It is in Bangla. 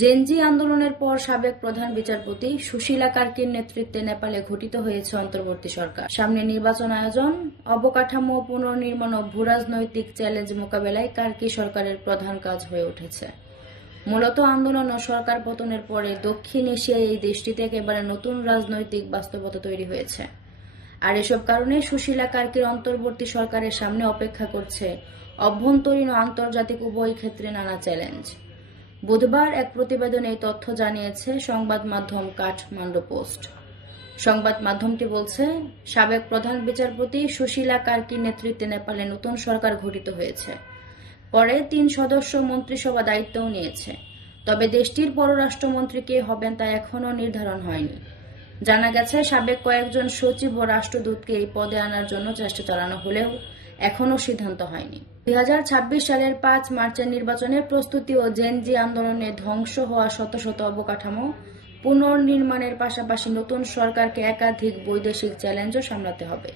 জেনজি আন্দোলনের পর সাবেক প্রধান বিচারপতি সুশীলা কার্কির নেতৃত্বে নেপালে ঘটিত হয়েছে অন্তর্বর্তী সরকার। সামনে নির্বাচন আয়োজন, অবকাঠামো পুনর্নির্মাণ ও ভূরাজনৈতিক চ্যালেঞ্জ মোকাবেলায় কার্কি সরকারের প্রধান কাজ হয়ে উঠেছে। মূলত আন্দোলন ও সরকার পতনের পরে দক্ষিণ এশিয়ায় এই দেশটিতে একেবারে নতুন রাজনৈতিক বাস্তবতা তৈরি হয়েছে। আর এসব কারণে সুশীলা কার্কির অন্তর্বর্তী সরকারের সামনে অপেক্ষা করছে অভ্যন্তরীণ ও আন্তর্জাতিক উভয় ক্ষেত্রে নানা চ্যালেঞ্জ। বুধবার এক প্রতিবেদনে এই তথ্য জানিয়েছে সংবাদ মাধ্যম কাঠমান্ডু পোস্ট। সংবাদ মাধ্যমটি বলছে, সাবেক প্রধান বিচারপতি সুশীলা কার্কির নেতৃত্বে নেপালে নতুন সরকার গঠিত হয়েছে। পরে তিন সদস্য মন্ত্রিসভা দায়িত্বও নিয়েছে। তবে দেশটির পররাষ্ট্রমন্ত্রী কে হবেন তা এখনও নির্ধারণ হয়নি। জানা গেছে, সাবেক কয়েকজন সচিব ও রাষ্ট্রদূতকে এই পদে আনার জন্য চেষ্টা চালানো হলেও এখনও সিদ্ধান্ত হয়নি। দুই হাজার ছাব্বিশ সালের পাঁচ মার্চের নির্বাচনের প্রস্তুতি ও জেনজি আন্দোলনে ধ্বংস হওয়া শত শত অবকাঠামো, পুনর্নির্মাণের পাশাপাশি নতুন সরকারকে একাধিক বৈদেশিক চ্যালেঞ্জও সামলাতে হবে।